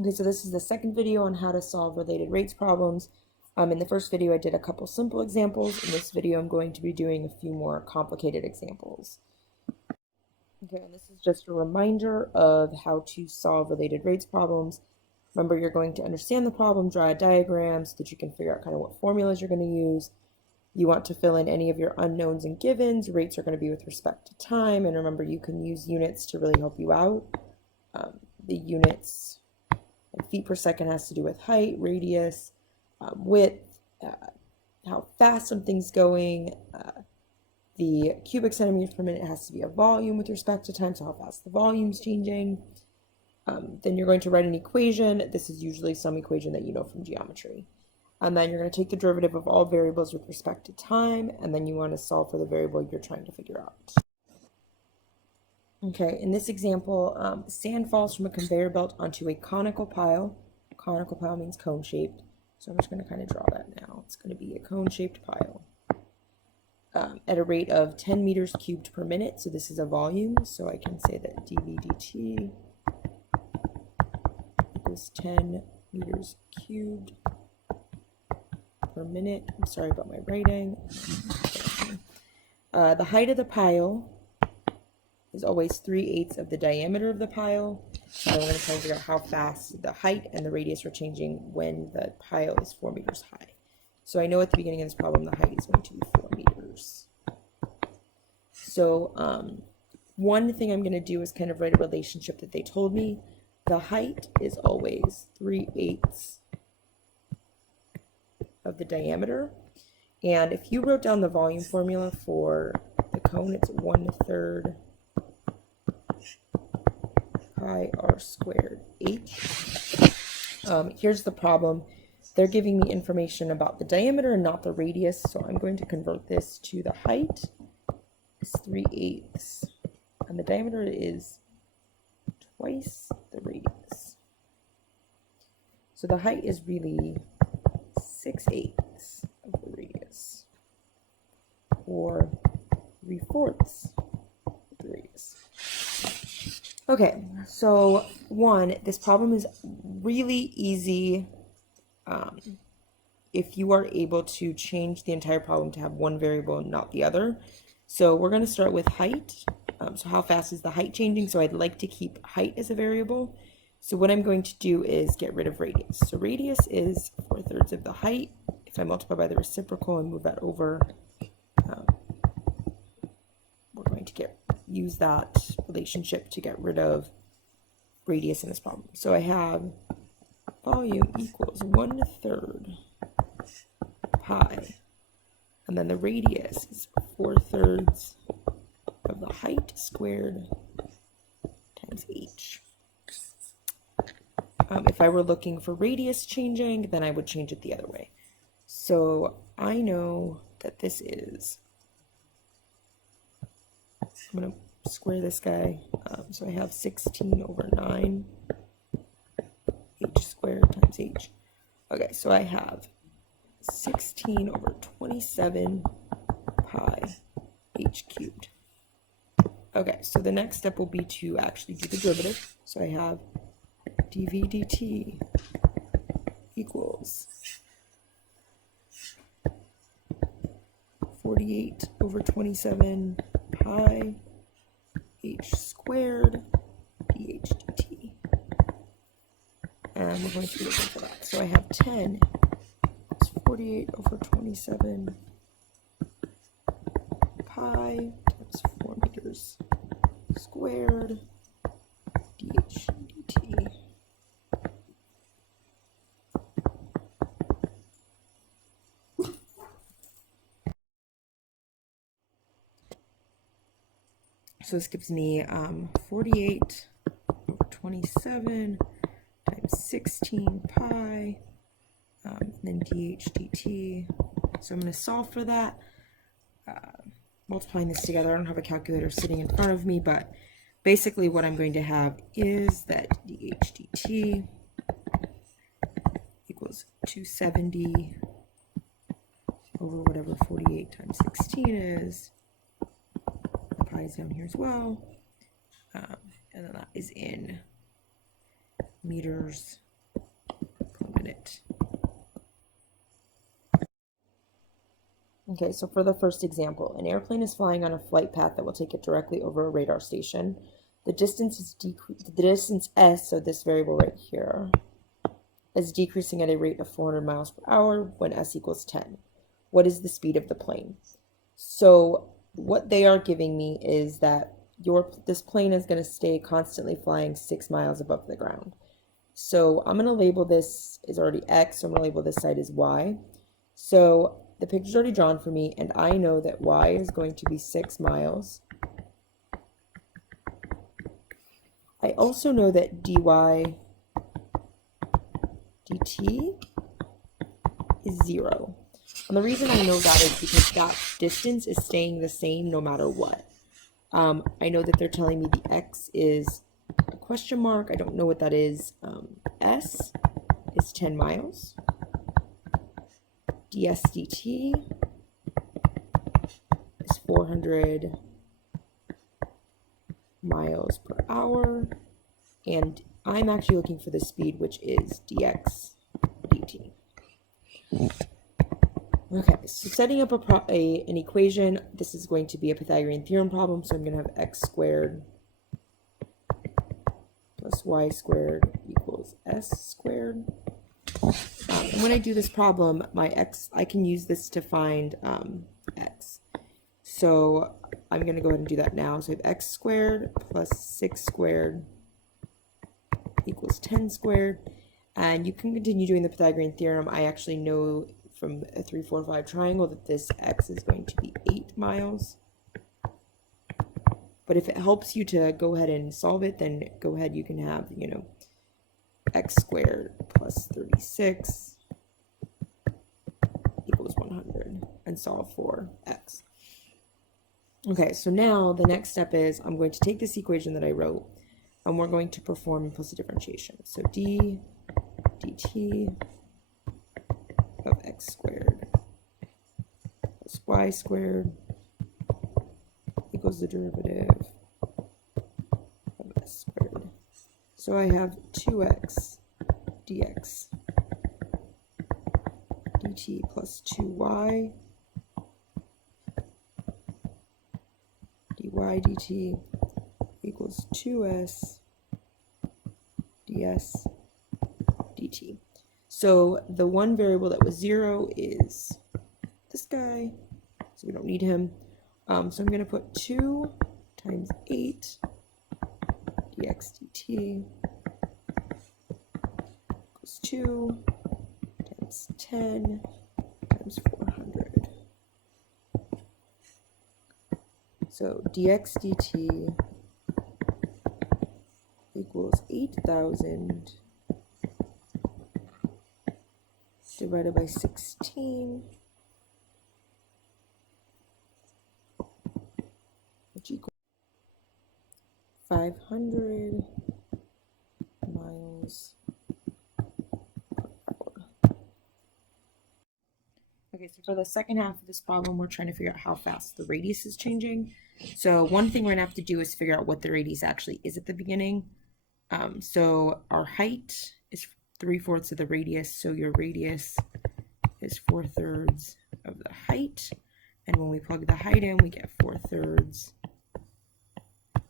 Okay, so this is the second video on how to solve related rates problems. In the first video, I did a couple simple examples. In this video, I'm going to be doing a few more complicated examples. Okay, and this is just a reminder of how to solve related rates problems. Remember, you're going to understand the problem, draw a diagram so that you can figure out kind of what formulas you're going to use. You want to fill in any of your unknowns and givens. Rates are going to be with respect to time, and remember, you can use units to really help you out. The units, like feet per second, has to do with height, radius, width, how fast something's going. The cubic centimeters per minute has to be a volume with respect to time, so how fast the volume's changing. Then you're going to write an equation. This is usually some equation that you know from geometry. And then you're going to take the derivative of all variables with respect to time, and then you want to solve for the variable you're trying to figure out. Okay, in this example, sand falls from a conveyor belt onto a conical pile. Conical pile means cone-shaped, so I'm just going to kind of draw that now. It's going to be a cone-shaped pile at a rate of 10 meters cubed per minute. So this is a volume, so I can say that dV dt equals 10 meters cubed per minute. I'm sorry about my writing. The height of the pile is always 3/8 of the diameter of the pile. So I'm going to try to figure out how fast the height and the radius are changing when the pile is 4 meters high. So I know at the beginning of this problem the height is going to be 4 meters. So one thing I'm going to do is kind of write a relationship that they told me. The height is always 3/8 of the diameter. And if you wrote down the volume formula for the cone, it's 1/3 pi r squared h. Here's the problem. They're giving me information about the diameter and not the radius, so I'm going to convert this to the height. It's 3/8, and the diameter is twice the radius. So the height is really 6/8 of the radius, or 3/4 of the radius. Okay, so this problem is really easy if you are able to change the entire problem to have one variable and not the other. So we're going to start with height. So how fast is the height changing? So I'd like to keep height as a variable. So what I'm going to do is get rid of radius. So radius is 4/3 of the height. If I multiply by the reciprocal and move that over, we're going to use that relationship to get rid of radius in this problem. So I have volume equals 1/3 pi, and then the radius is 4/3 of the height squared times h. If I were looking for radius changing, then I would change it the other way. So I know that this is, I'm going to square this guy. So I have 16/9 h squared times h. Okay, so I have 16/27 pi h cubed. Okay, so the next step will be to actually do the derivative. So I have dV dt equals 48/27 pi h squared dH dt. And we're going to be looking for that. So I have 10 is 48/27 pi times 4 meters squared dH dt. So this gives me 48/27 times 16 pi, and then dH dt. So I'm going to solve for that. Multiplying this together, I don't have a calculator sitting in front of me, but basically what I'm going to have is that dH dt equals 270 over whatever 48 times 16 is. Pi is down here as well. And then that is in meters Okay, so for the first example, an airplane is flying on a flight path that will take it directly over a radar station. The distance s, so this variable right here, is decreasing at a rate of 400 miles per hour when s equals 10. What is the speed of the plane? So what they are giving me is that this plane is going to stay constantly flying 6 miles above the ground. So I'm going to label this is already x, so I'm going to label this side as y. So the picture's already drawn for me, and I know that y is going to be 6 miles. I also know that dy dt is 0. And the reason I know that is because that distance is staying the same no matter what. I know that they're telling me the x is a question mark. I don't know what that is. S is 10 miles. ds dt is 400 miles per hour. And I'm actually looking for the speed, which is dx dt. Okay, so setting up an equation, this is going to be a Pythagorean theorem problem, so I'm going to have x squared plus y squared equals s squared. And when I do this problem, I can use this to find x. So I'm going to go ahead and do that now. So I have x squared plus 6 squared equals 10 squared. And you can continue doing the Pythagorean theorem. I actually know from a 3, 4, 5 triangle that this x is going to be 8 miles. But if it helps you to go ahead and solve it, then go ahead, you can have, x squared plus 36 equals 100 and solve for x. Okay, so now the next step is I'm going to take this equation that I wrote and we're going to perform implicit differentiation. So d dt of x squared plus y squared equals the derivative of s squared. So I have 2x dx dt plus 2y dy dt equals 2s ds dt. So the one variable that was 0 is this guy, so we don't need him. So I'm going to put 2 times 8 dx dt equals 2 times 10 times 400. So dx dt equals 8,000 divided by 16, which equals 500 miles per hour. Okay, so for the second half of this problem, we're trying to figure out how fast the radius is changing. So one thing we're gonna have to do is figure out what the radius actually is at the beginning. So our height is 3/4 of the radius, so your radius is 4/3 of the height. And when we plug the height in, we get 4/3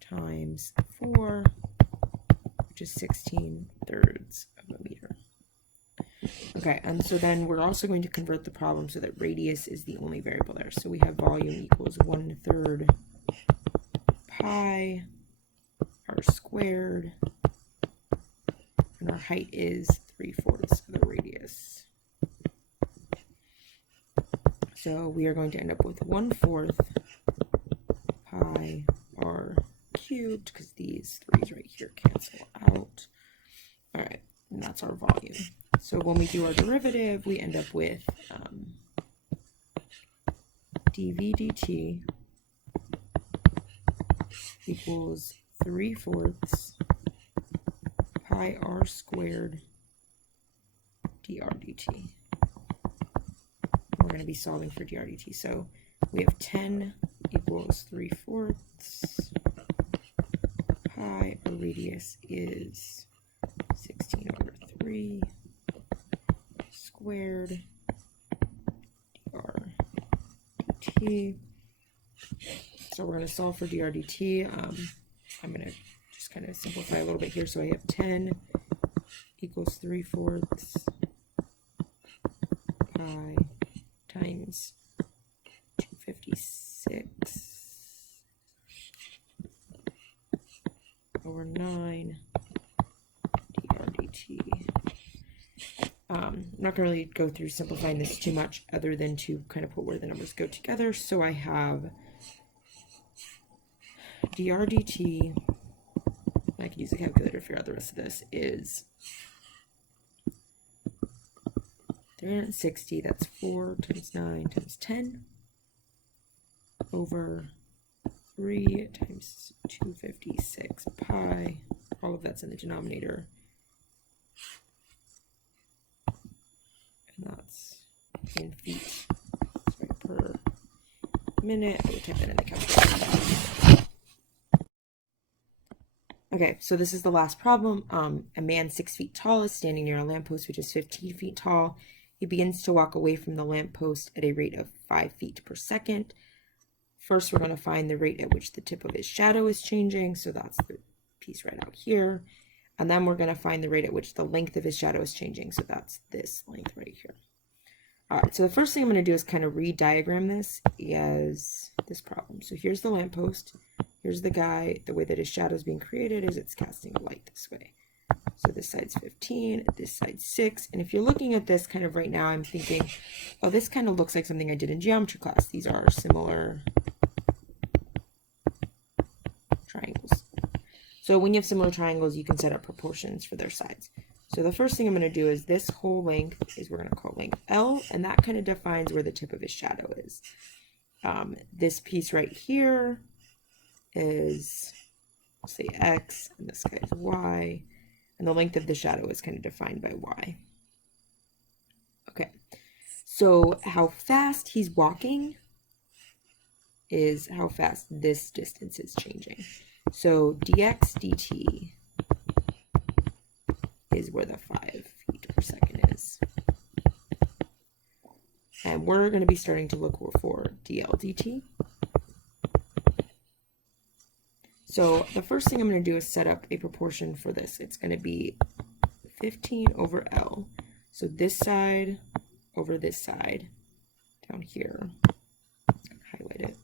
times 4, which is 16/3 of a meter. Okay, and so then we're also going to convert the problem so that radius is the only variable there. So we have volume equals 1/3 pi r squared, and our height is 3/4 of the radius. So we are going to end up with 1/4 pi r cubed, because these 3's right here cancel out. All right, and that's our volume. So when we do our derivative, we end up with dv dt equals 3/4 pi r squared dr dt. We're going to be solving for dr dt. So we have 10 equals 3/4 pi. Our radius is 16/3 squared dr dt. So we're going to solve for dr dt. I'm going to just kind of simplify a little bit here. So I have 10 equals 3/4 pi times 256 over 9 dr dt. I'm not going to really go through simplifying this too much other than to kind of put where the numbers go together. So I have dr dt, I can use a calculator to figure out the rest of this, is 360, that's 4 times 9 times 10 over 3 times 256 pi, all of that's in the denominator, and that's in feet per minute. I would type that in the calculator. Okay, so this is the last problem. A man 6 feet tall is standing near a lamppost which is 15 feet tall. He begins to walk away from the lamppost at a rate of 5 feet per second. First, we're going to find the rate at which the tip of his shadow is changing. So that's the piece right out here. And then we're going to find the rate at which the length of his shadow is changing. So that's this length right here. All right, so the first thing I'm going to do is kind of re-diagram this as this problem. So here's the lamppost. Here's the guy. The way that his shadow is being created is it's casting a light this way. So this side's 15, this side's 6. And if you're looking at this kind of right now, I'm thinking, oh, this kind of looks like something I did in geometry class. These are similar triangles. So when you have similar triangles, you can set up proportions for their sides. So the first thing I'm going to do is this whole length is we're going to call length L, and that kind of defines where the tip of his shadow is. This piece right here is, I'll say X, and this guy is Y. And the length of the shadow is kind of defined by y. Okay, so how fast he's walking is how fast this distance is changing. So dx dt is where the 5 feet per second is. And we're going to be starting to look for dl dt. So the first thing I'm going to do is set up a proportion for this. It's going to be 15 over L. So this side over this side down here, highlight it,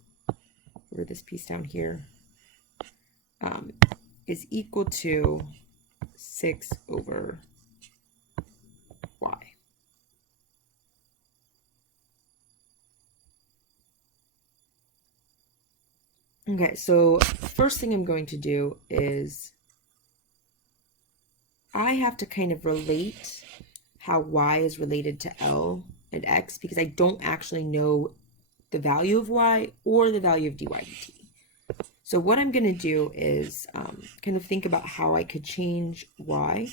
over this piece down here, is equal to 6 over y. Okay, so the first thing I'm going to do is I have to kind of relate how y is related to L and x because I don't actually know the value of y or the value of dy dt. So what I'm going to do is kind of think about how I could change y,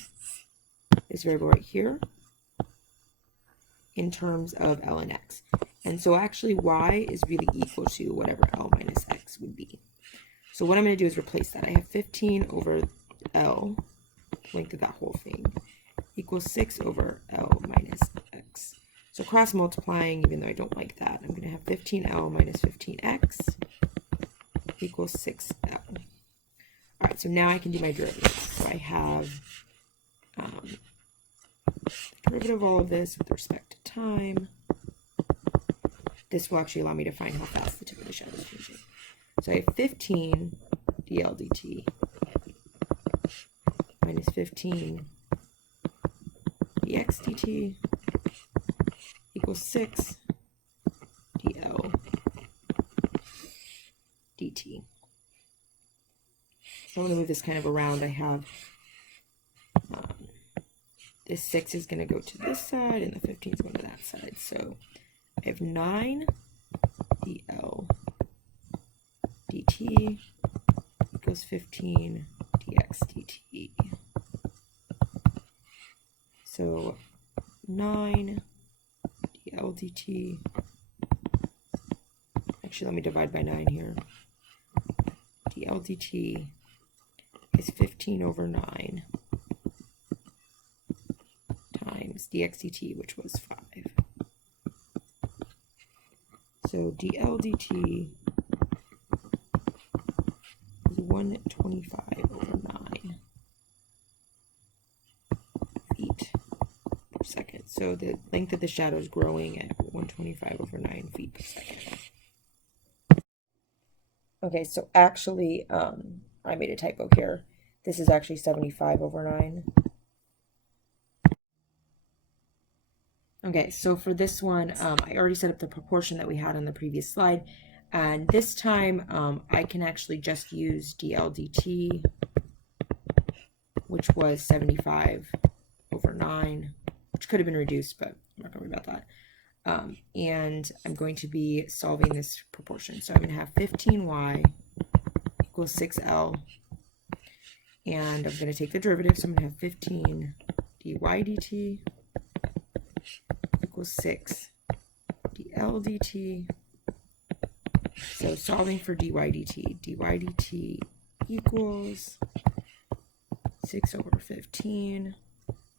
this variable right here, in terms of L and x. And so actually y is really equal to whatever L minus x would be. So what I'm going to do is replace that. I have 15 over L, length of that whole thing, equals 6 over L minus x. So cross multiplying, even though I don't like that, I'm going to have 15L minus 15x equals 6L. All right, so now I can do my derivative. So I have the derivative of all of this with respect to time. This will actually allow me to find how fast the tip of the shadow is changing. So I have 15 dl dt minus 15 dx dt equals 6 dl dt. So I'm going to move this kind of around. I have this 6 is going to go to this side and the 15 is going to that side. So I have 9 dl dt equals 15 dx dt. So 9 dl dt, actually let me divide by 9 here, dl dt is 15 over 9 times dx dt, which was 5. So dl dt is 125 over 9 feet per second. So the length of the shadow is growing at 125 over 9 feet per second. Okay, so actually, I made a typo here. This is actually 75 over 9. Okay, so for this one, I already set up the proportion that we had on the previous slide. And this time, I can actually just use dl dt, which was 75 over 9, which could have been reduced, but I'm not going to worry about that. And I'm going to be solving this proportion. So I'm going to have 15y equals 6l. And I'm going to take the derivative, so I'm going to have 15 dy dt equals 6 dl dt. So solving for dy dt equals 6 over 15,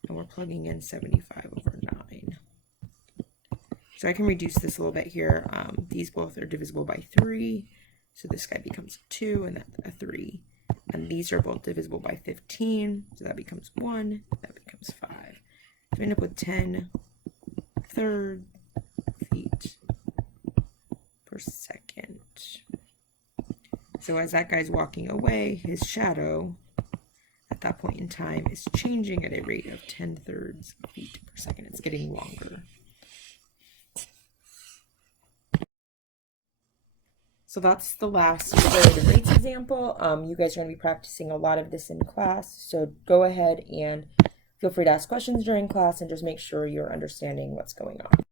and we're plugging in 75 over 9. So I can reduce this a little bit here. These both are divisible by 3, so this guy becomes 2 and that's a 3. And these are both divisible by 15, so that becomes 1, that becomes 5. So we end up with 10 third feet per second. So as that guy's walking away, his shadow at that point in time is changing at a rate of 10 thirds feet per second. It's getting longer. So that's the last related rates example. You guys are going to be practicing a lot of this in class, so go ahead and feel free to ask questions during class and just make sure you're understanding what's going on.